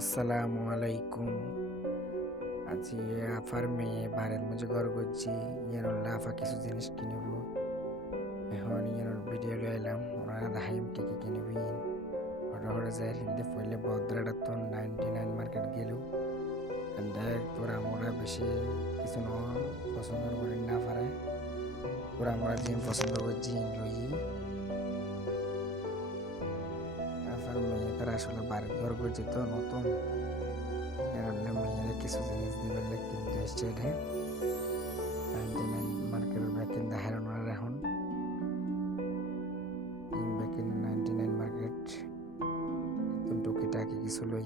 আসসালামু আলাইকুম। আজি আফার মেয়ে বাড়ির মাঝে ঘর করছি। ইয়ানুল্লাহ আফা কিছু জিনিস কিনব। এখন ইয়ানুর ভিডিও এলাম ওনারা দাহাইম কি কি কিনবি। হঠাৎ হঠাৎ যাই হিন্দে পড়লে বদ্রাটা তো 99 মার্কেট গেল। ডাইরেক্ট তোরা মোরা বেশি কিছু ন পছন্দ করি না পারে। তোরা মোরা জিম পছন্দ করি জিম লই। আফার মেয়ে তারা আসলে বাড়ির ঘর করছে তো নতুন। এরালে মেয়েরা কিছু জিনিস দিবে কিনতে এসছে এটা 99 মার্কেটের ব্যাক ইন দ্য হারনার এখন ইন ব্যাক ইন 99 মার্কেট তুমি টুকিটাকি কিছু লই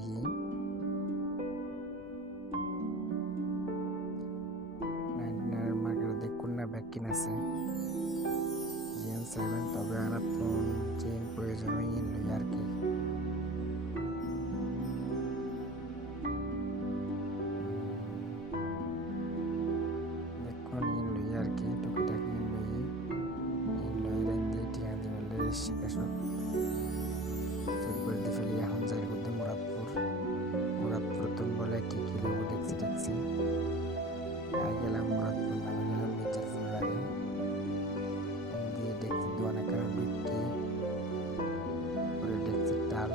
99 মার্কেট দেখুন না ব্যাক ইন আছে জিএন 7 তবে আর তুন চেন প্রয়োজন হই লই আর কি দেখুন ইন লই আর কি টুকিটাকি ইন লই রেন্দে টিয়া দিবেলে শিকাশন চুপর দি ফেলি এখন যাই করতে মুরাদপুর তুমি বলে কি কি লোক দেখছি গেলাম মুরাদপুর নামে গেলাম মির্জাপুর আগে দিয়ে দেখছি দোয়ানা কারণ লুটকি পরে দেখছি টাল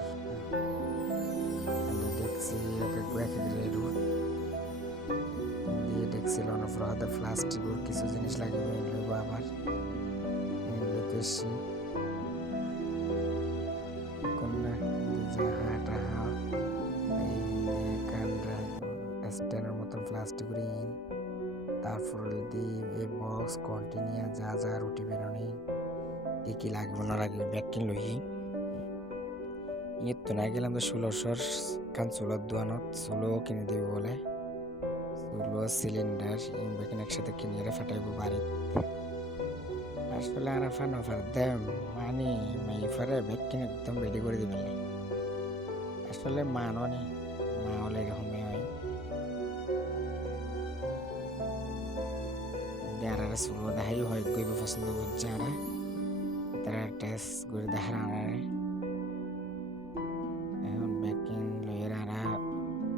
দেখছি এক রুট দিয়ে দেখছিল অনফরহাদের প্লাস্টিকের কিছু জিনিস লাগে লইব আবার বেশি কন্যা হাঁটা এই কান্ডা স্ট্যান্ডের মতন প্লাস্টিকের তারপর দিয়ে বক্স কন্টিনিউ যা রুটি বেরোনি কি লাগবে না লাগবে ব্যাগ কিন লই তো না গেলাম তো 1600 কান চুলোর দোয়ানত চুলো কিনে দিবে বলে চুলো সিলিন্ডার ব্যাগিন একসাথে কিনে ফাটাইবো বাড়িতে আসলে আর ফান অফার দেম মানে মাইফারে ব্যাগ কিনে একদম রেডি করে দিবেন আসলে মাননি মা হলে এরকমই হয় যারা চুলো দেখাই হয় গইব পছন্দ করছে আর তারা টেস্ট করে দেখার আনারে এখন ব্যাকিং লইয়ের আরা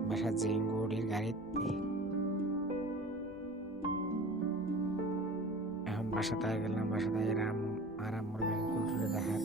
বাসা জেঙ্গুড়ির গাড়িতে এখন বাসাতে গেলাম বাসাতে আরাম আরাম ব্যাংক তুলে দেখার